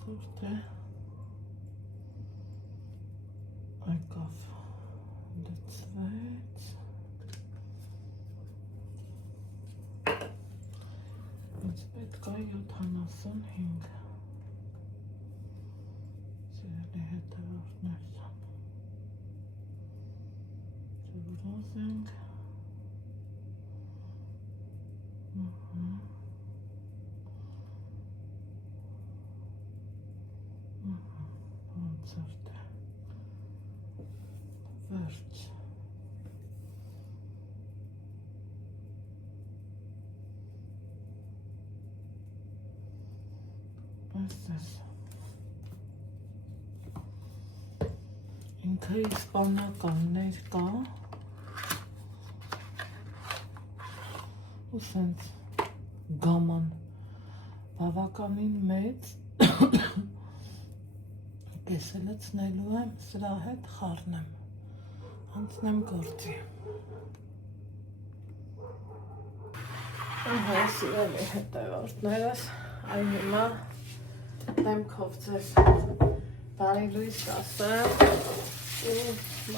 Kurte. Եկավ լցվեց։ Ինձ պետք է 75 սիրելի հետևորդներ ջրոզենք ոնց է վերջ Այսպես ինքը իսպանականներ կա ու սենց գաման բավականին մեծ կեսելացնելու եմ սրա հետ խառնեմ անցնեմ գործի ահա սիրելի հետևորդներս այն հիմա դեմքով ձեզ բարի լույս ասեմ ու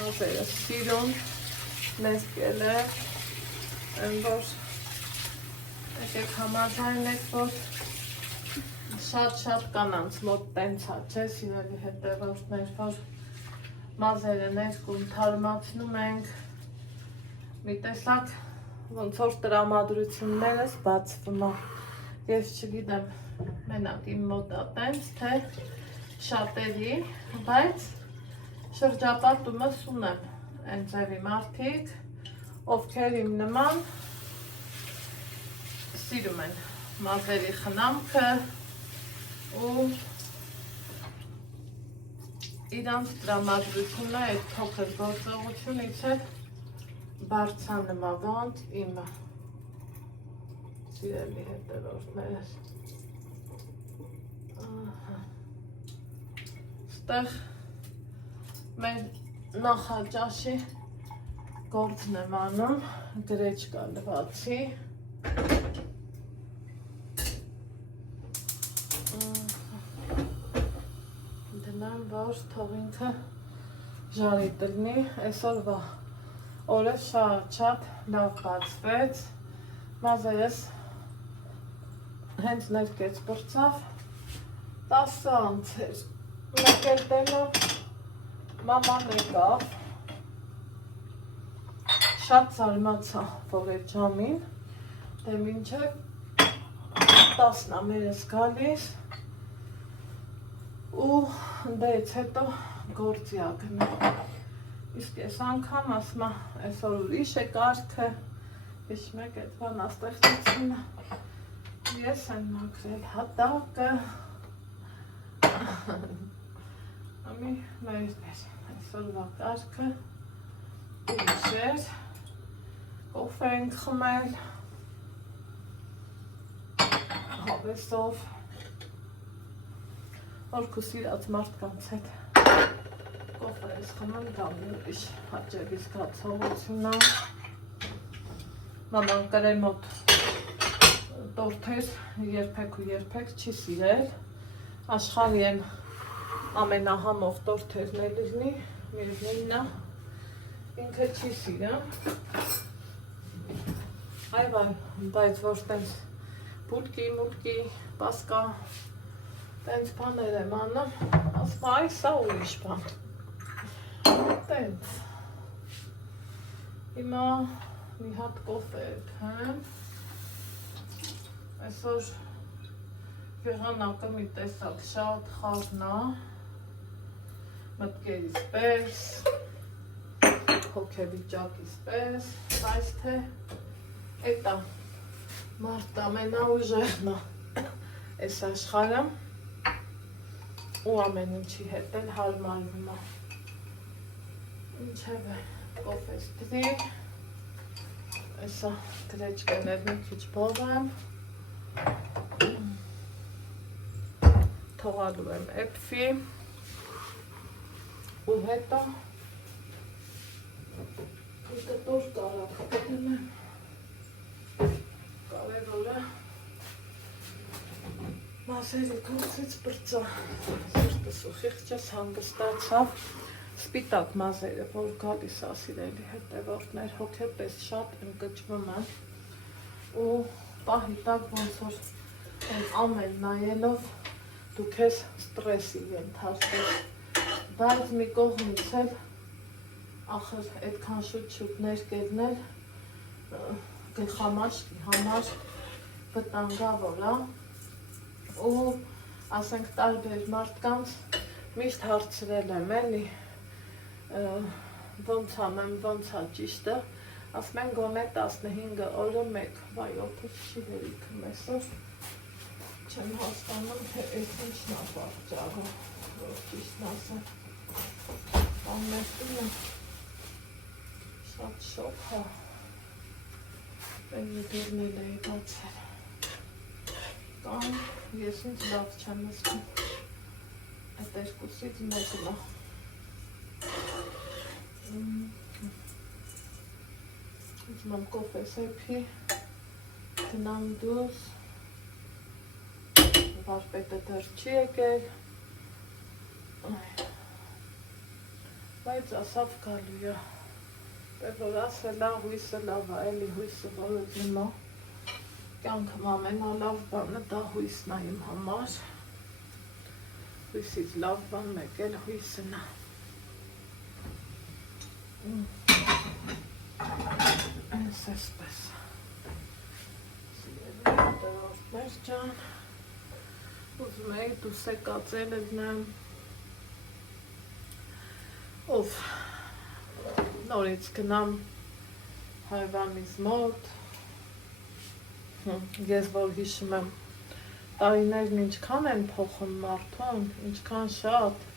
մազերը սիրուն մեզ կելը են որ եկեք համաձայնեք որ շատ կանանց մոտ տենցա չէ սիրելի հետևորդներ որ մազերը ներքում թարմացնում ենք մի տեսակ ոնց որ տրամադրություններս բացվում է ես չգիտեմ մենակ իմ մոտ է տենց թե շատերի բայց շրջապատումս ունեմ այն ձևի մարդիկ ովքեր իմ նման սիրում են մազերի խնամքը ու իրանց տրամադրությունը այդ փոքր գործողությունից էլ բարձրանում է ոնց իմը սիրելի հետևորդներս ստեղ մեր նախաճաշի գործն եմ անում գրեչկա լվացի դնեմ որ թող ինքը ժարի տրնի այսօրվա օրը շատ լավ բացվեց մազերս հենց ներկեց բրծավ 10 անց էր մեկ էլ տենով մաման եկավ շատ զարմացա որ այդ ժամին դե մինչև 10-ն ամերս գալիս ու դեից հետո գործի ագնում իսկ ես անգամ ասմա այսօր ուրիշ է կարգը հիշում եք այդ բանաստեղծությունը ես եմ մաքրել հատակը ամի մերներ այսօրվա կարգը ուրիշ էր կոֆե ենք խմել հավեսով օրքու սիրած մարդկանց հետ կոֆե ես խմեմ դա ուրիշ հաճելի զգացողություն է մաման կրեմոտ տորթեր երբեք ու երբեք չի սիրել աշխարհի են ամենահամով տորթերն է լինի միևնույնն է ինքը չի սիրում այ բայց որ տենց բուլկի պասկա տենց բաներ եմ անում ասում այ սա ուրիշ բան տենց հիմա մի հատ կոֆե եմ այսօր եղանակը մի տեսակ շատ խառնա մտքերիս պես հոգեվիճակիս պես բայց թե էտա մարդ ամենաուժեղն է այս աշխարհը ու ամեն ինչի հետ էլ հարմարվում է ինչևէ կոֆես դրի այսա գրեչկաներ մի քիչ բողեմ թողալու եմ էպֆի ու հետո կտոր կարակ կտեմ եմ կարևորը Մազերի գործից բրծա, սրտս ու խիղճս հանգստացավ, սպիտակ մազերը, որ գալիս է սիրելի հետևորդներ, հոգեպես շատ ընկճվում են ու պահի տակ ոնց որ այն ամեն նայելով դու քեզ ստրեսի ենթարկես, բայց մի կողմից էլ ախր այդքան շուտ ներկերնել գլխամաշկի համար վտանգավոր է ու ասենք տարբեր մարդկանց միշտ հարցրել եմ էլի ոնց անեմ, ոնց է ճիշտը, ասում են գոնե 15 օրը մեկ, վայ օգուտ չի վերիքում այսօր, չեմ հասկանում, թե այս ինչն է պատճառը, որ ճիշտն ասեմ, կամ մեր տունը շատ շոկ է, այն դուրնել էի բացել, կամ ես ինձ լավ չեմ զգում, այդ երկուսից մեկն է, ուզում եմ կոֆե սեփի, գնամ դուրս, վարպետը դեռ չի եկել, բայց ասավ գալու է, որ ասել է հույսը լավ է, էլի հույսը որոզում է, կյանքում ամենալավ բանը դա հույսն է իմ համար, հույսից լավ բան մեկ էլ հույսն է, այս էսպես, սիրելի հետևորդներ ջան, ուզում էի դուսեկացել եմ, ով նորից գնամ հայվանից մոտ, ես որ հիշում եմ, տարիներն ինչքան են փոխում մարդուն, ինչքան շատ,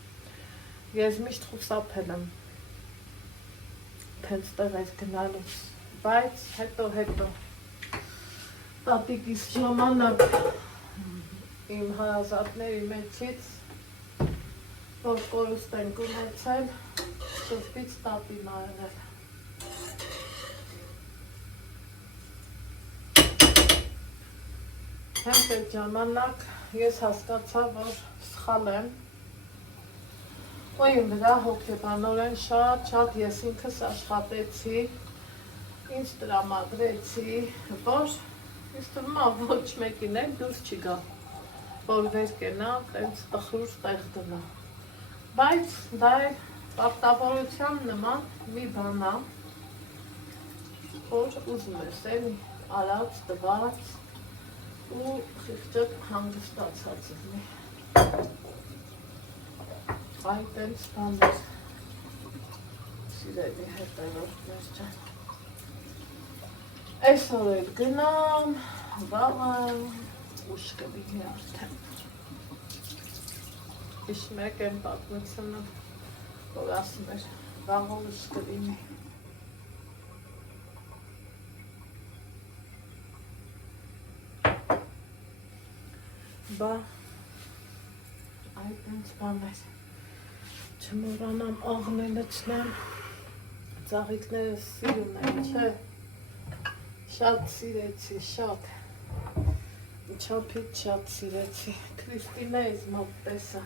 ես միշտ խուսափել եմ թենց տեղեր գնալուց, բայց հետո, տատիկիս ժամանակ իմ հարազատների մեջից, որ կորուստ ենք ունեցել, շրջից տատին արել։ Հենց այդ ժամանակ ես հասկացա, որ սխալ եմ ու իմ վրա հոգեբանորեն շատ ես ինքս աշխատեցի, ինձ տրամադրեցի, որ ինձ թվում է ոչ մեկին էլ դուրս չի գա, որ վեր կենա, տենց տխրուր տեղ դնա, բայց դա էլ պարտավորության նման մի բան է, որ ուզում ես էլի արած, տված ու խիղճդ հանգստացած լինի, այդ էլ սպաններ, սիրելի հետևորդներ ջան, այսօր էլ գնամ, վաղը ուշ կլինի արդեն, հիշում եք այն պատմությունը, որ ասում էր, վաղը ուշ կլինի, բա այդ ինձ բաներ, չմոռանամ աղնելը չնեմ, ծաղիկները սիրում եմ, չէ, շատ սիրեցի, շատ, չափից շատ սիրեցի, Քրիստինեից մոտ տեսա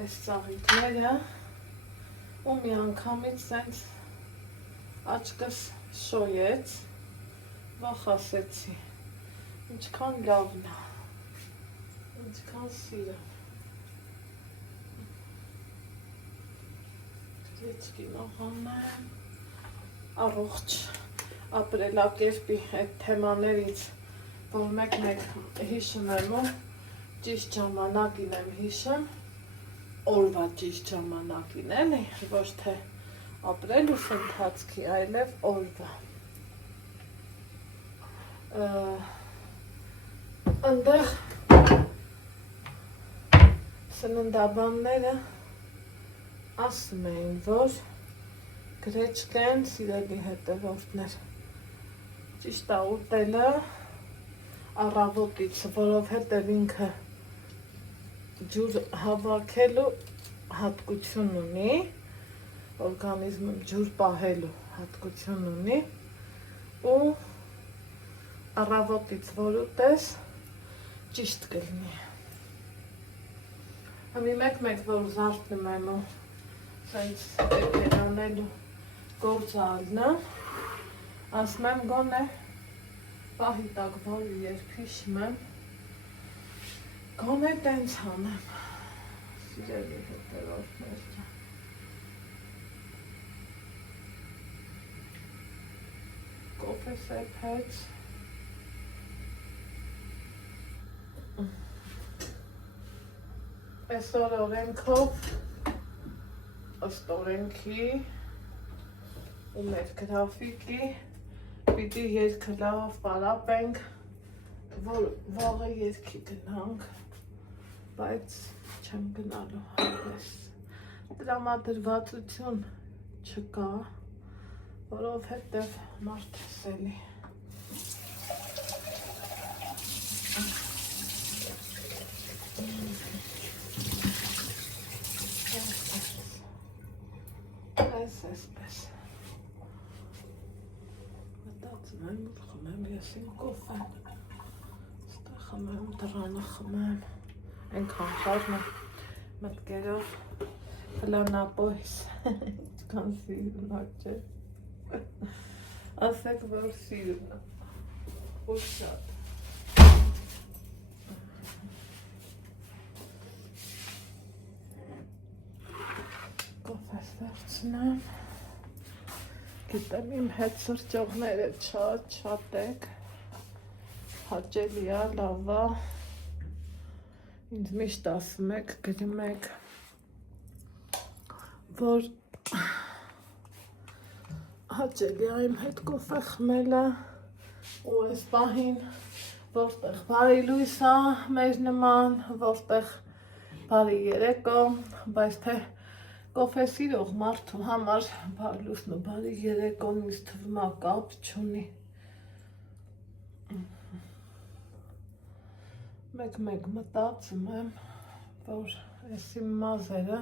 այս ծաղիկները ու մի անգամից սենց աչկս շոյեց, վախասեցի, ինչքան լավն է, ինչքան սիրը, Լիցկին աղանեմ, առողջ ապրելակերպի այդ թեմաներից, որ մեկ հիշում եմ ու ճիշտ ժամանակին եմ հիշում, օրվա ճիշտ ժամանակին էլի, ոչ թե ապրելուս ընթացքի, այլև օրվա։ Ընդեղ սննդաբանները ասում էին, որ գրեչկեն սիրելի հետևորդներ, ճիշտ է ուտելը առավոտից, որովհետև ինքը ջուր հավաքելու հատկություն ունի, օրգանիզմում ջուր պահելու հատկություն ունի ու առավոտից որ ուտես ճիշտ կլինի։ Համի մեկ որ զարթնում եմ ու սենց էրանելու գործալնը, ասում եմ գոնե պահի տակ որ երբ հիշում եմ, գոնե տենց անեմ, սիրելի հետևորդներ ջան։ Կոֆե սեփեց, այսօր օրենքով, ըստ օրենքի ու մեր գրաֆիկի պիտի երգը լավ պարապենք, որ վաղը երգի գնանք, բայց չեմ գնալու հայպես, տրամադրվածություն չկա, որովհետև մարդ սելի։ Այսպես մտածում եմ, որ խմեմ ես իմ կոֆեն, ստեղ խմեմ, դրանը խմեմ, ենքան խարն է մտկերով հլանապոյս, ինչքան սիրունակ չէ, ասեք, որ սիրուն է, ու շատ։ Կոֆես վերցնեմ, գիտեմ իմ հետ սրճողները շատ եք, հաճելի է, լավ է, ինձ միշտ ասում եք, գրում եք, որ հաճելի է իմ հետ կոֆե խմելը ու այս պահին, որտեղ բարի լույս է մեր նման, որտեղ բարի երեկո, բայց թե կոֆե սիրող մարդու համար բարի լույսն ու բարի երեկոն ինձ թվում է կապ չունի։ Մեկ մտածում եմ, որ այս իմ մազերը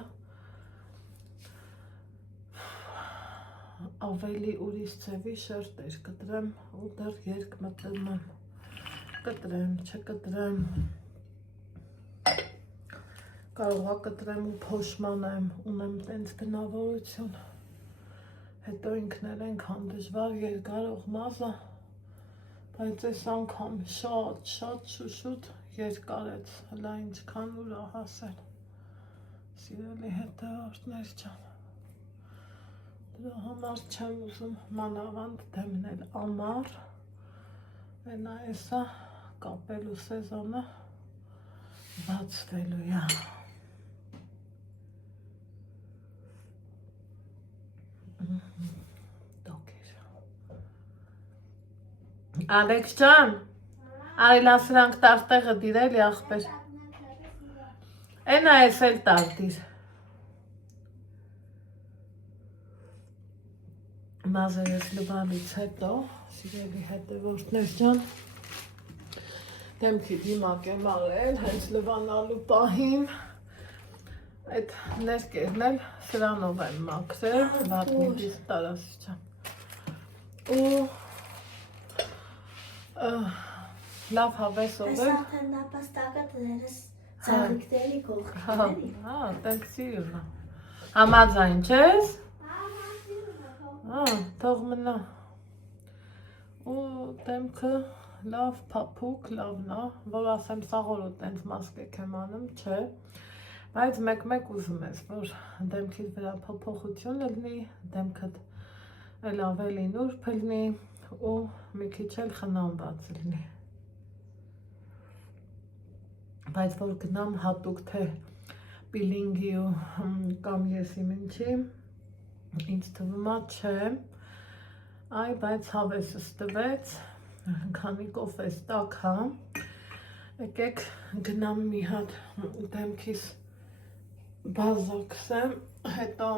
ավելի ուրիշ ձևի շերտեր կտրեմ ու դեռ երկ մտնում եմ, կտրեմ, չկտրեմ, կարող է կտրեմ ու փոշմանեմ, ունեմ տենց բնավորություն, հետո ինքնել ենքան դժվար երկարող մազը, բայց այս անգամ շատ շուշուտ երկարեց, հլա ինչքան ուր է հասել, սիրելի հետևորդներ ջան, դրա համար չեմ ուզում մանավանդ դեմնել ամառ,ենա էսա կապելու սեզոնը բացվելու է։ Ալեքս ջան, արիլա սրանք տարտեղը դիրելի աղբեր, ենա ես էլ տարտիր, մազերս լվալից հետո, սիրելի հետևորդներ ջան, դեմքի դիմակ եմ արել, հենց լվանալու պահին, այդ ներկերն էլ սրանով եմ մաքրել, վատնիդից տարասի ջան, ու լավ հավեսով եմ։ Այս արդեն նապաստակը դրերս ծաղիկների կողքների։ Տենք սիրուն է։ Համաձայն չես։ Թող մնա։ Ու դեմքը լավ փափուկ, լավն է, որ ասեմ սաղորոտ տենց մասկեք եմ անում, չէ, բայց մեկ ուզում ես, որ դեմքիդ վրա փոփոխություն լինի, դեմքդ էլ ավելի նուրբ լինի ու մի քիչ էլ խնամված լինի։ Բայց որ գնամ հատուկ թե պիլինգի ու կամ ես իմ ինչի, ինձ թվում է չէ, այ բայց հավեսս տվեց, քանի կոֆես տակ հա, եկեք գնամ մի հատ դեմքիս բազակսեմ, հետո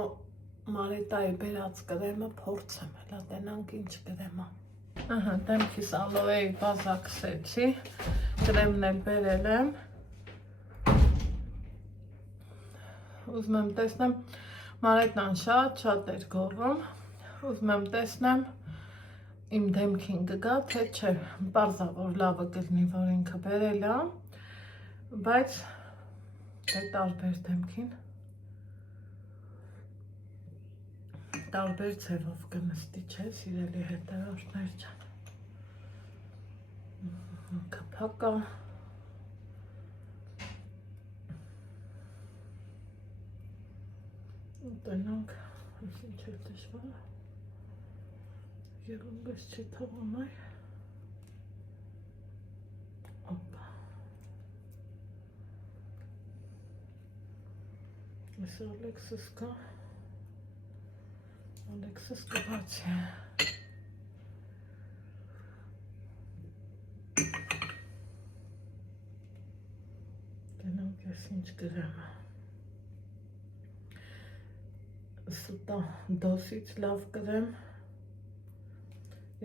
Մարիտայի բերած կրեմը փորձեմ, հլա տենանք ինչ կրեմա։ Դեմքիս ալոեի բազակսեցի, կրեմն էլ բերել եմ, ուզում եմ տեսնեմ, Մարիտան շատ էր գովում, ուզում եմ տեսնեմ իմ դեմքին կգա, թե չէ, պարզա որ լավը կլինի, որ ինքը բերել է, բայց Դե տարբեր դեմքին տարբեր ձևով կնստի, չէ, սիրելի հետևորդներ ջան։ Կփակա ուտենանք, այս ինչ էլ դժվար է, և ունգս չի թվում այ, օպա, այս Ալեքսս կա, Ալեքսս կբացի, դենանք ես ինչ գրեմ, սուտա դոսից լավ կրեմ,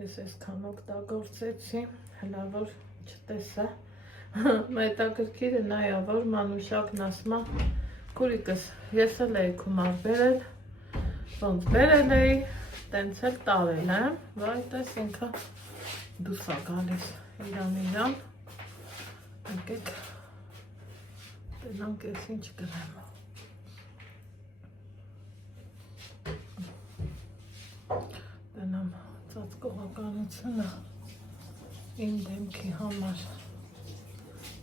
ես այսքան օգտագործեցի, հլա որ չտեսա, մետակրքիրը նայա, որ մանուշակն ասմա, կուրիկս, ես էլ էի կումար բերել, ոնց բերել էի, տենց էլ տարել եմ, վայ տես ինքը դուսա գալիս, իրան, եկեք, տենանք ես ինչ կրեմ, Դենամ ծածկողականությունը իմ դեմքի համար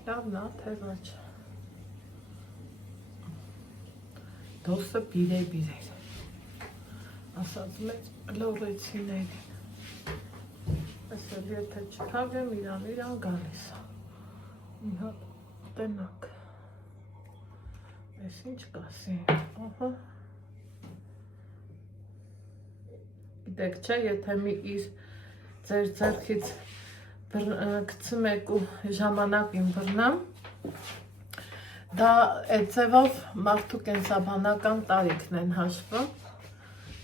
լավն է, թե ոչ դոսը բիրե ասած մեծ լորեցիներին այսել եթե չթավեմ իրան գալիս մի հատ տենակ այս ինչ կասի ահա Գիտեք չէ, եթե մի իր ձեր ձեռքից գցում եք ու ժամանակ իմ բռնամ, դա այդ ձևով մարդու կենսաբանական տարիքն են հաշվում,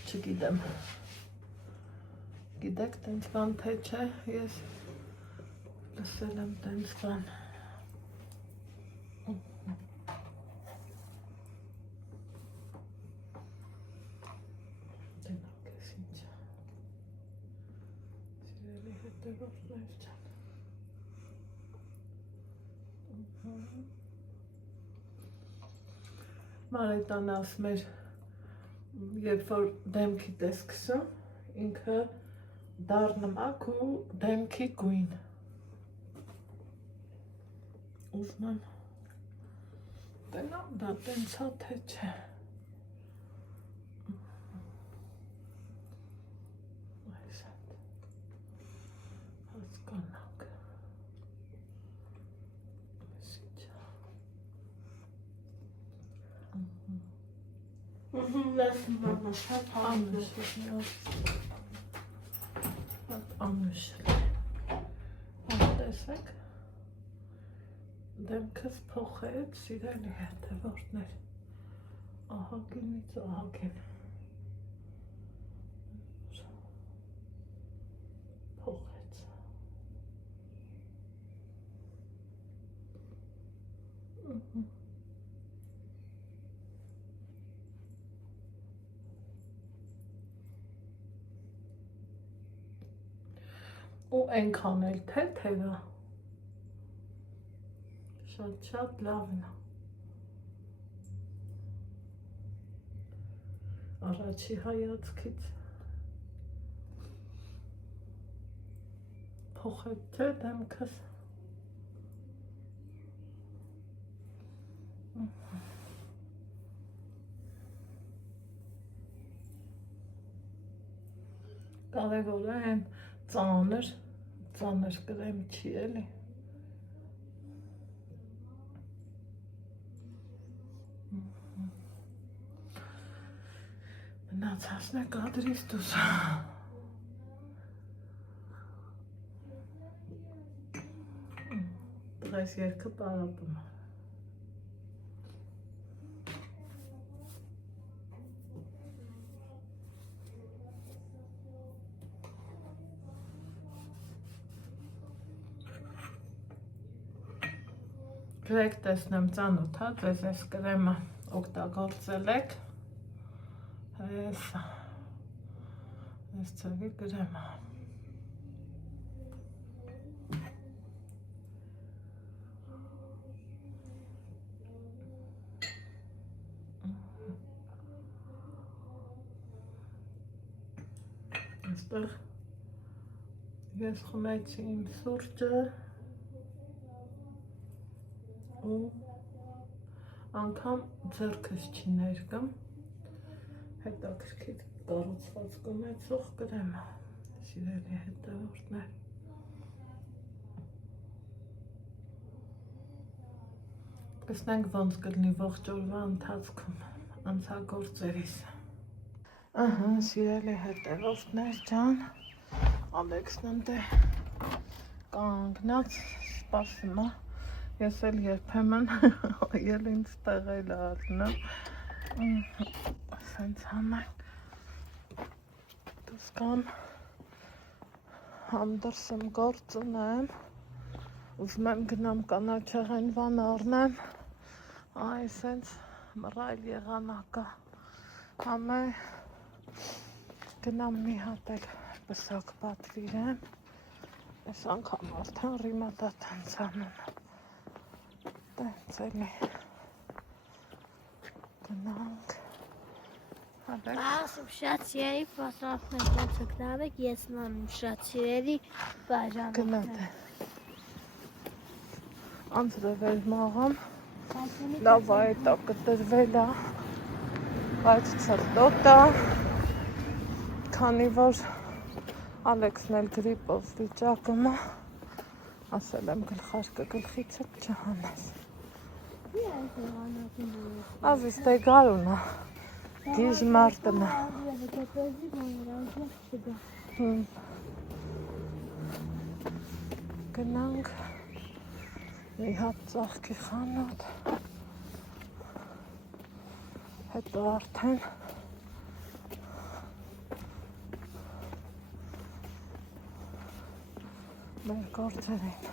չգիտեմ, գիտեք տենց բան թե չէ, ես լսել եմ տենց բան, Մարետան ասում էր, երբ որ դեմքի տեսքսում, ինքը դառնում ակ ու դեմքի գույն։ Ուզում եմ տենամ դա տենցա թե չէ։ Այս հատ հասկանանք։ Անուշել տեսեք դեմքս փոխեց սիրելի հետևորդներ ահագինից ահագին փոխեց ու ենքան էլ թեթևը շատ լավն է առաջի հայացքից փոխեց թե դեմքս կարևոր է են ծանր կրեմ չի էլի մնացածն է կադրից դուս այս երկը պարապում է Գրեք տեսնեմ ծանոթ հա, ձեզ այս կրեմը օգտագործել եք, այս ծավի կրեմը, Այստեղ ես խմեցի իմ սուրճը ու անգամ ձեռքս չի ներկում, հետաքրքիր կառուցված կոմեցող կրեմ, սիրելի հետևորդներ։ Տեսնենք ոնց կլինի ողջ օրվա ընթացքում անցագործերիս։ Ահա, սիրելի հետևորդներ ջան, Ալեքսն ընդ է կանգնած, սպասում է, ես էլ երբեմն էլ ինձ տեղել առնում, սենց համենք, դուս կամ համ դրսում գործ ունեմ, ուզում եմ գնամ կանաչեղեն վան առնեմ, այ սենց մռայլ եղանակա, համ է գնամ մի հատ էլ պսակ պատվիրեմ, ես անգամ արդեն ռիմատա տենց անում, տենց էլի, գնանք, հատեք։ Ասում շատ սիրելի պասրախներ ոնց ըգնավեք, ես նանում շատ սիրելի բաժանով։ Գնատ է։ Անձրևեր մաղամ, լավ այտա կտրվել է, բայց ծրտոտ է, քանի որ Ալեքսն էլ գրիպով վիճակում է, ասել եմ գլխարկը գլխից եք չհանես։ Ազիս դե գարուն է, գիժ մարդն է։ Գնանք մի հատ ծաղկի խանութ, հետո արդեն մեր գործերին։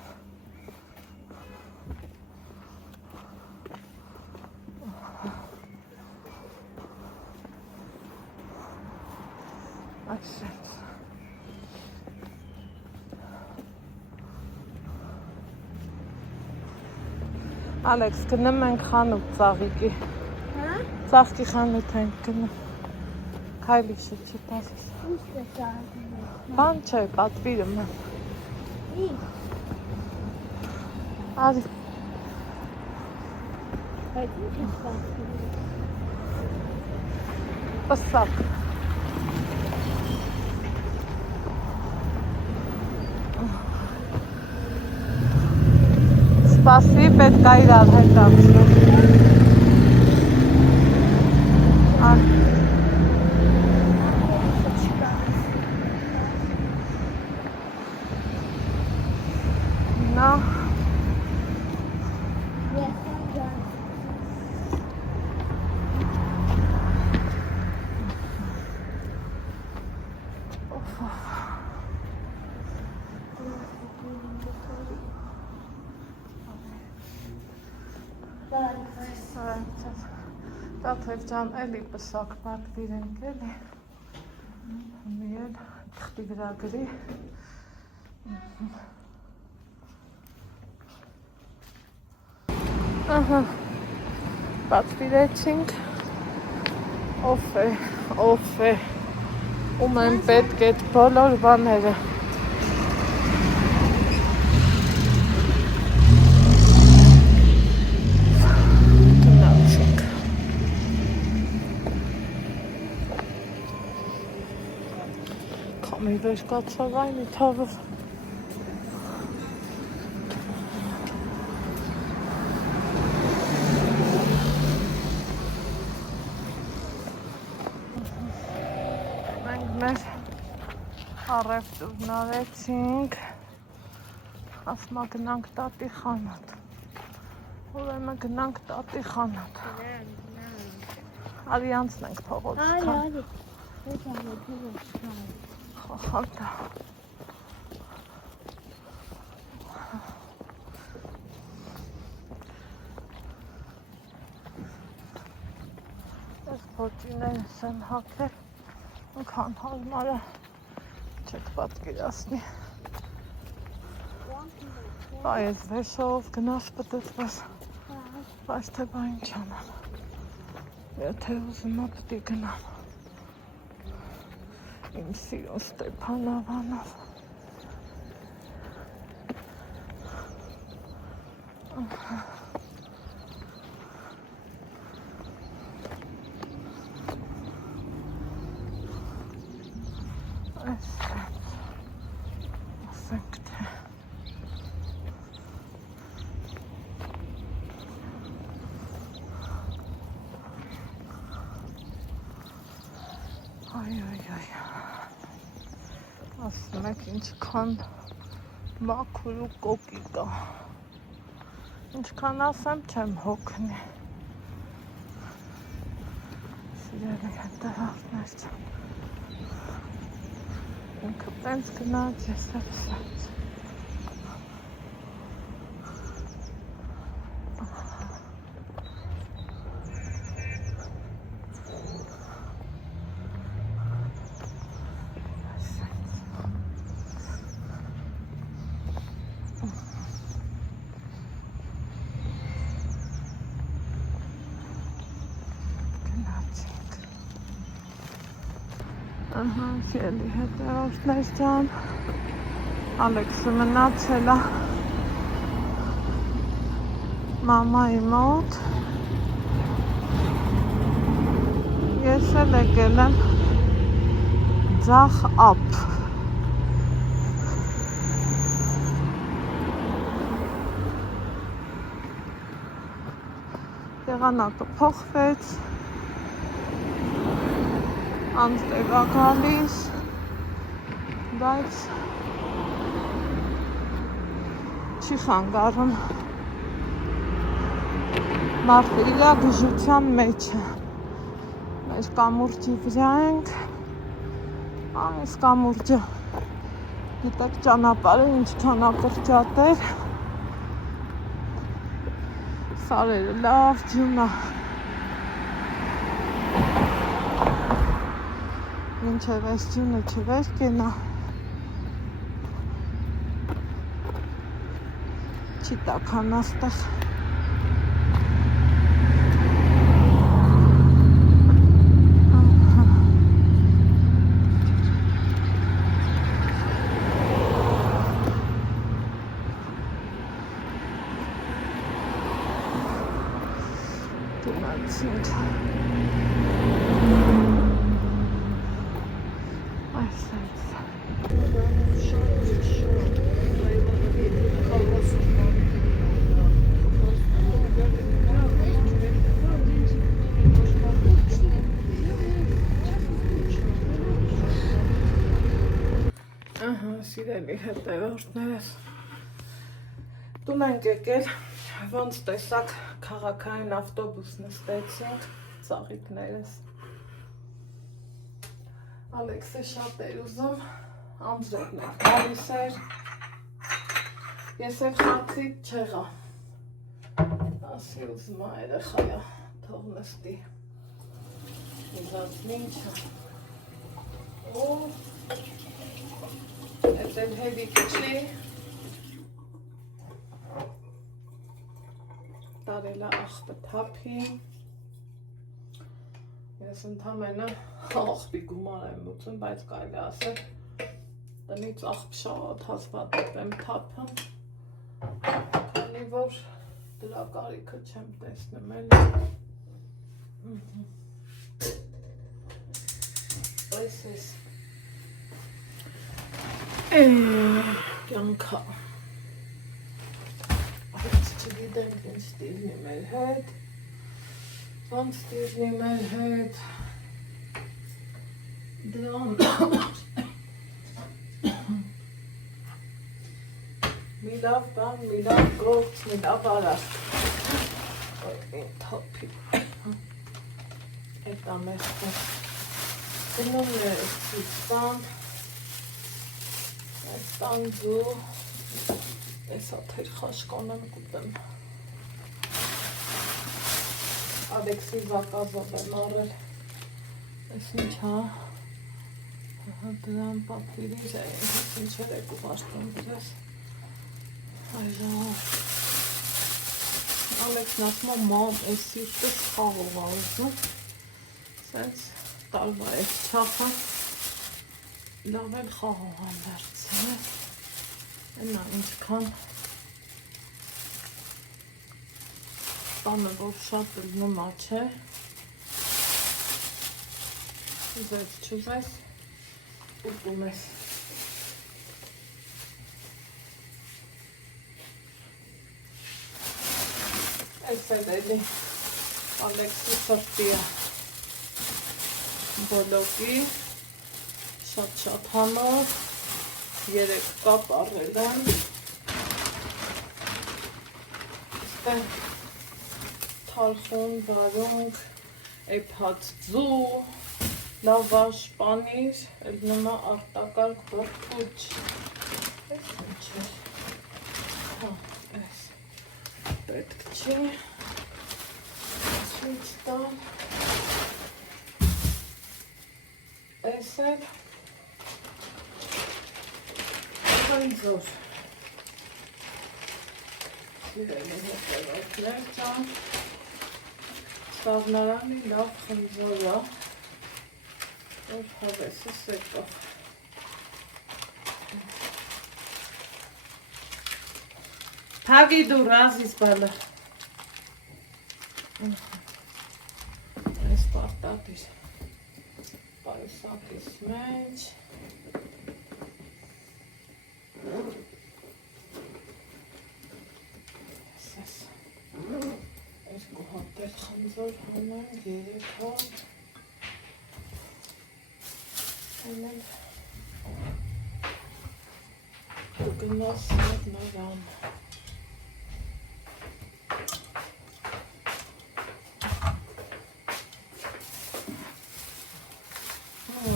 Այսպես։ Ալեքս, գնում ենք խանութ ծաղիկի։ Ծաղկի խանութ ենք գնում։ Քայլի շուտ տասես։ Ինչ է ծաղկում։ Բան չէ, պատվիրում եմ։ Ինչ։ Արի։ Բայց ինչ է ծաղկում։ Պսակ։ Սպասի, պետք է իրար հետ անցնում։ Նա Տաթև ջան, էլի պսակ պատվիր ենք էլի, մի էլ թղթի վրա գրի, ահա, պատվիրեցինք, ով է, ում են պետք էտ բոլոր բաները, մի վեր կացավ այն իթավով մենք մեր առևտուրն արեցինք ասմա գնանք տատի խանութ ուրեմն գնանք տատի խանութ արի անցնենք փողոց Խախանտա Ես փոճիներս եմ հակել Նքան հարմարը չեք պատկերացնի Այս վեշով գնաս պտտվես Բայց թե բա ինչ անեմ Եթե ուզում է պտի գնամ Իմ սիրուն Ստեփանավանով։ Ասենք թե այ ասում եք ինչքան մաքուր ու կոկիկ է, ինչքան ասեմ չեմ հոգնի, սիրելի հետևորդներ չեմ, ինքը տենց գնաց, ես էլ սենց, Ահա, սիրելի հետևորդներ ջան, Ալեքսը մնացել է մամայի մոտ, ես էլ եկել եմ ձախ ապ, եղանակը փոխվեց, անձրև է գալիս, բայց չի խանգարում, մարդը իրա գժության մեջ է, մեր կամուրջի վրա ենք, այս կամուրջը, գիտեք ճանապարհը ինչքան է կրճատել, սարերը լավ ձյուն է, մինչև այս ձյունը չվեր կենա, չի տաքան աստեղ, գնացինք, այսպես, ահա, սիրելի հետևորդներս, տուն ենք եկել, ոնց տեսակ քաղաքային ավտոբուս նստեցինք, ծաղիկներս, Ալեքսը շատ էր ուզում, անձրևն էր գալիս էր, ես էլ խացի չեղա, ասի ուզում է երեխայա, թող նստի, իզած մինչը, ու էդ էլ հևիք չի, տարելա աղբը թափի, ես ընդամենը աղբի գումար եմ ուծում, բայց կարելի ասել տնից աղբ շատ հազվադեպ եմ թափում, քանի որ դրա կարիքը չեմ տեսնում էլի, այս կյանքա, այս չգիտենք ինչ տիզնի մեր հետ, ոնց տիզնի մեր հետ, դրան մի լավ բան, մի լավ գործ, մի լավ արարք, այն թափի, այդ ամեստը, գնում է ցիցան, այս տանձու, այս աթեր խաշկան եմ կուտեմ, Ալեքսի զակազով եմ առել, այս ինչ հա, դրան պապիրիզ է, ինչեր եք ուղաշտում դրես, այժան, Ալեքսն ասում է մամ, այս սիրտը սխաղով է ուզում, սենց տարվա է չախը, լավ էլ խաղող եմ վերցրել, այնա ինչքան տանը որ շատ նմա չէ, ուզես չուզես, ուտում ես։ Այս էլ էլի Ալեքսի սրտիա բոլոկի, շատ հանով, 3 կապ առել եմ, ստեղ թարխուն, վարունգ, էփած ձու, լավաշ, պանիր, էլ նմա արտակարգ բրդուճ, ես ինչ է, ես պետք չի, ինչ տան, ես էլ, խնձոր, սիրելի հետևորդներ ճան, Սաղնարանի լավ խնձորա, որ հավեսի սեկով։ Թագի դուր ազիս բալը։ Այս պարտատիր պայուսակիս մեջ։ Երկու հատ էլ խնձոր հանեմ, 3 հատ։ Այնել գնաս մեկ նորան։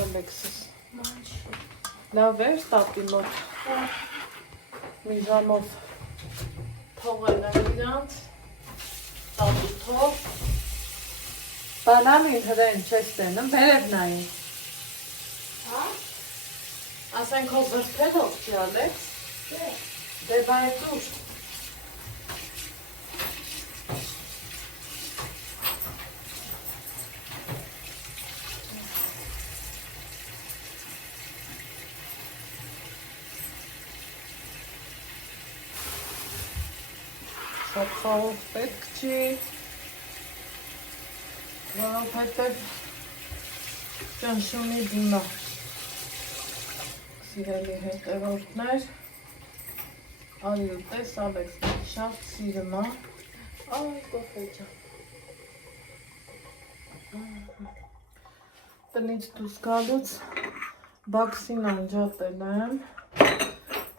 Ալեքսիս, լավ էր տատի մոտ, մի ժամով թողել եմ իրանց, տատի թող, բանալին հրեն չես տենում, վերև նային։ Ասենք հո բրդելով չի Ալեքս, դե բայ դուր։ Շատ խաղող պետք չի, որովհետև ճնշումի դիմա, սիրելի հետևորդներ, այ ուտես Ալեքսն շատ սիրում է, այ կոֆե ջան, տնից դուս գալուց բաքսին անջատել եմ,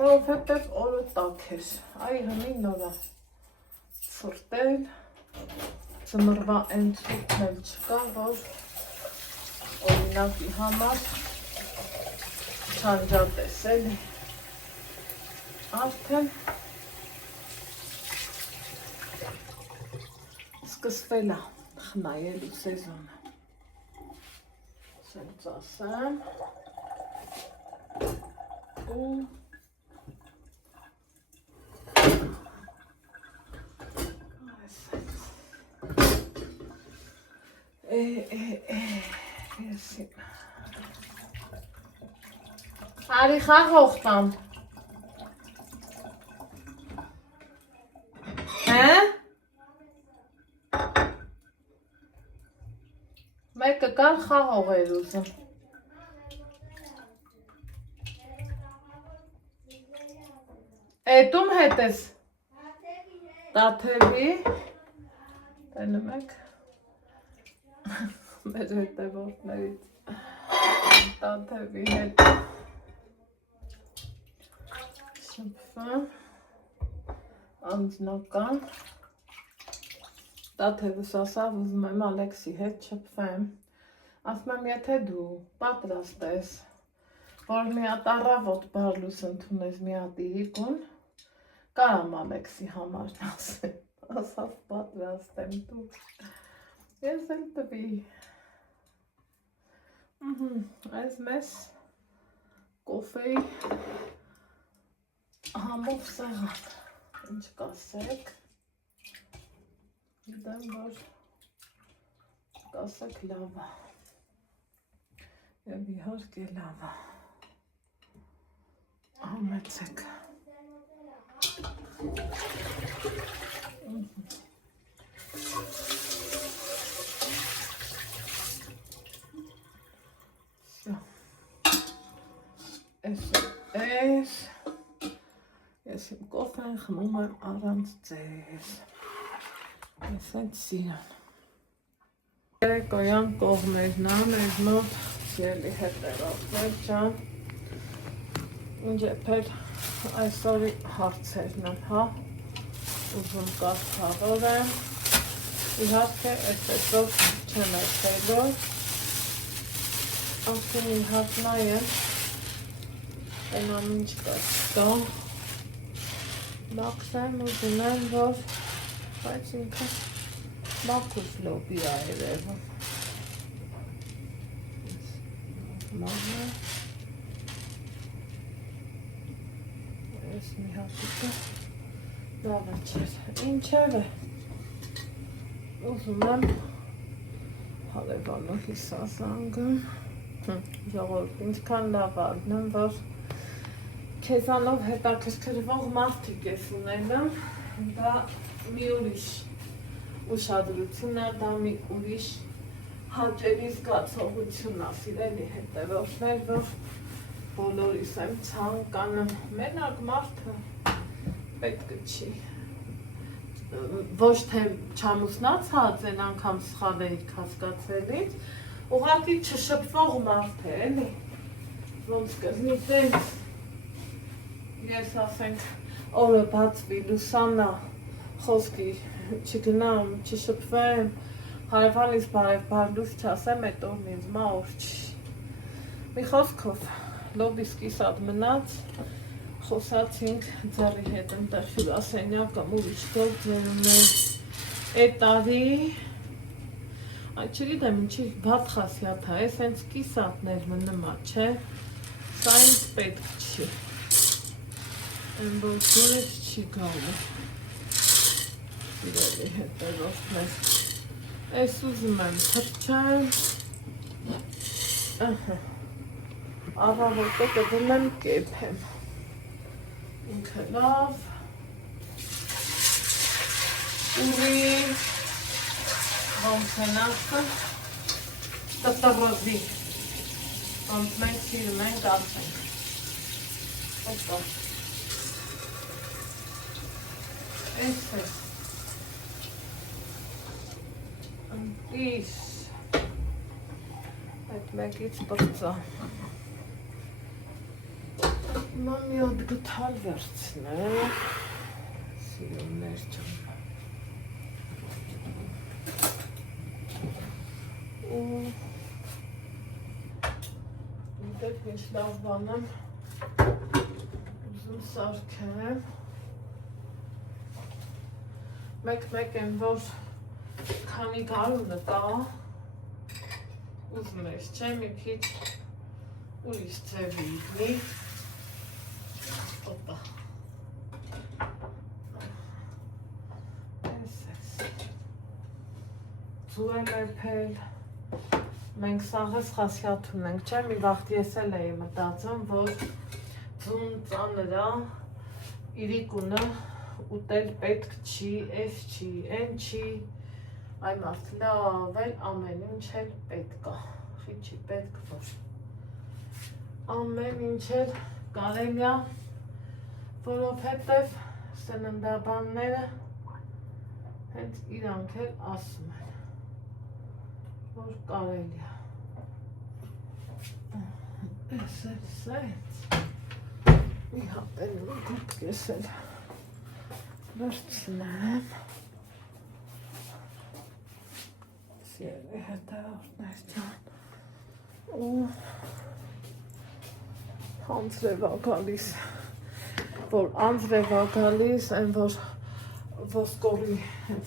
որովհետև օրը տաք էր, այ հնի նորա սրտել, ծմրվա են ծուտն էլ չկա, որ օրինակի համար չանջատես էլի, արդեն սկսվել է խնայելու սեզոնը, սենց ասեմ, ու Արի խաղող տամ, մեկը կար խաղող էր ուզում, էտում հետ ես, տաթևի, տենում եք, մեր հետևորդներից, տաթևի հետ, շպվեմ, անձնական, տաթևս ասավ ուզում եմ Ալեքսի հետ շպվեմ, ասում եմ եթե դու պատրաստ ես, որ մի հատ առավոտ բարլուս ընդունես մի հատ իրիկուն, կարամ Ալեքսի համար ասեմ, ասավ պատրաստ եմ դու, ես էլ տվի, այս մեզ կոֆեի համով սեղան, ինչ կասեք, գիտեմ, որ կասեք լավ է, և իհարկե լավ է, համեցեք։ Ես իմ կոֆեն խմում եմ առանց ձեզ։ Ես այդ սիրան։ Երեկոյան կողմերն մեր մոտ սիրելի հետևորդներ ջան։ Ինչ եփել այսօրի հարցերն են, հա։ Ուզում կարդալեմ։ Իհարկե, այսպես չեմ այդպես։ Ասում իհարկե նայեմ։ Այն ամին չկա։ Բաքսեմ ուզում եմ, որ բայց ինքը բաքուս լոբի է երևում։ Մամա ես մի հատիկը լավը չեր։ Ինչև է։ Ուզում եմ հարևանուհի սազանգում։ Ժողովուրդ, ինչքան լավ ալնեմ, որ քեզանով հետաքրքրվող մարդիկ ես ունենում, դա մի ուրիշ ուշադրություն է, դա մի ուրիշ հաճելի զգացողություն է, սիրելի հետևորդներ, որ բոլորիս եմ ցանկանում, մենակ մարդը պետք չի, ոչ թե չամուսնացած են անգամ սխալ էիք հասկացելից, ուղղակի չշփվող մարդ է, էլի, ոնց կզնի տենց, ես ասենք օրը բացվի լուսանա, խոսքի չգնամ, չշփվեմ, հարևանից բարև լույս չասեմ, այդ օրն ինձ օր չի։ Մի խոսքով, լոբիս կիսատ մնաց, խոսացինք ձեռի հետ ընտեղ հյուրասենյակը ուրիշ գործերում է, այդ տարի, այդ չգիտեմ ինչի բաց խասյաթ է, սենց կիսատներ մնմա, չէ, սա ինձ պետք չի, են որ դուրս չի գալու, իրելի հետևորդներ, ես ուզում եմ թրջեմ, առավոտը կդում եմ կեփեմ, ինքը լավ, ուրի, ոնց են ասում, տտռոզի, ոնց մենք սիրում ենք ասենք, օպա, ես է, ընտիս, այդ մեկից բրծա, հիմա մի հատ գթալ վերցնեմ, սիրումներ չեմ, Դեք ինչ լավ բան եմ ուզում սարքեմ մեկ եմ որ քանի գարունը տա ուզում ես չէ մի քիչ ուրիշ ձևի իտնի օպա ձու եմ էրփել Մենք սաղս խասյաթ ունենք, չէ, մի վաղտ ես էլ էի մտածում, որ ձուն ծանրա իրիկունը ուտել պետք չի, էս չի, են չի, այ մարդ լավ էլ ամեն ինչ էլ պետք է, խիչի պետք որ ամեն ինչ էլ կարելի է, որովհետև սննդաբանները հենց իրանք էլ ասում են որ կարելի է ես էլ սենց մի հատել ու գուտ կեսել վերցնեմ սիրելի հետևորդներ ջան ու անձրև ա գալիս որ անձրև ա գալիս այն որ ոսկորի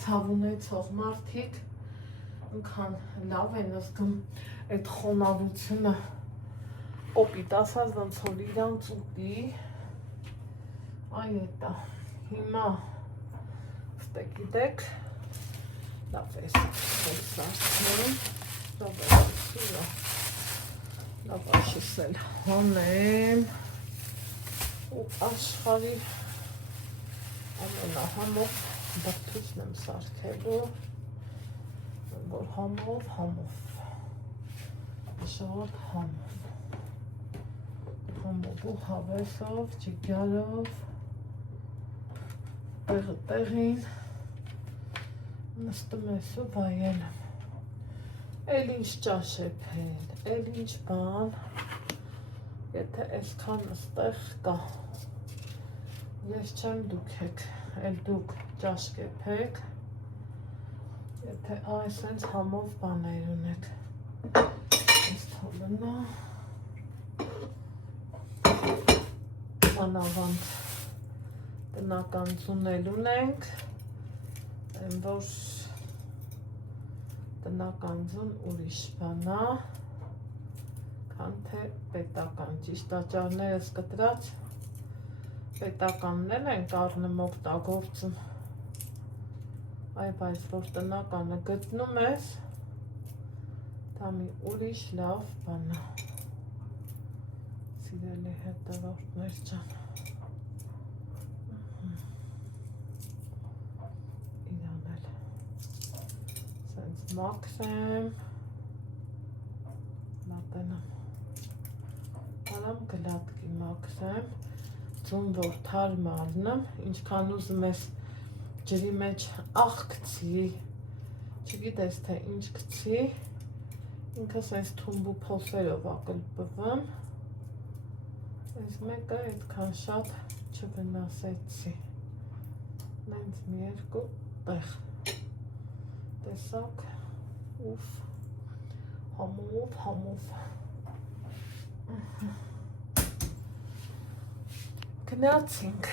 ցավ ունեցող մարդիկ Ինքան լավ են զգում այդ խոնավությունը կոպիտ ասած ոնց որ իրանց ուտի այ էտա հիմա գիտեք լավ է սարքնում լավ աշիսել հանեմ ու աշխարհի ամենահամով բրդուճն եմ սարքելու, որ համով շատ համով ու հավեսով, ջիգարով, տեղը տեղին նստում ես ու վայելում, էլ ինչ ճաշ է փել, էլ ինչ բան, եթե այսքան ստեղ կա, ես չեմ դուք եք, էլ դուք ճաշ կեփեք, եթե այսենց համով բաներ ունեք, այս թողնա, անավանդ տնական ձունել ունենք, այն որ տնական ձուն ուրիշ բանա, քան թե պետական, ճիշտ աճարներս կտրած, պետականն էլ ենք առնում օգտագործում, այ բայց որ տնականը գտնում ես, դա մի ուրիշ լավ բան է, սիրելի հետևորդներ ջան, իրան էլ սենց մաքրեմ, մատենամ, արամ գլատկի մաքրեմ, ձուն որ թարմ առնեմ, ինչքան ուզում ես ջրի մեջ աղ գցի, չգիտես թե ինչ գցի, ինքը սենց թումբու փոսերով ակլպվեմ, այս մեկը այդքան շատ չվնասեցի, նենց մի երկու տեղ, տեսակ, ուվ, համով, գնացինք,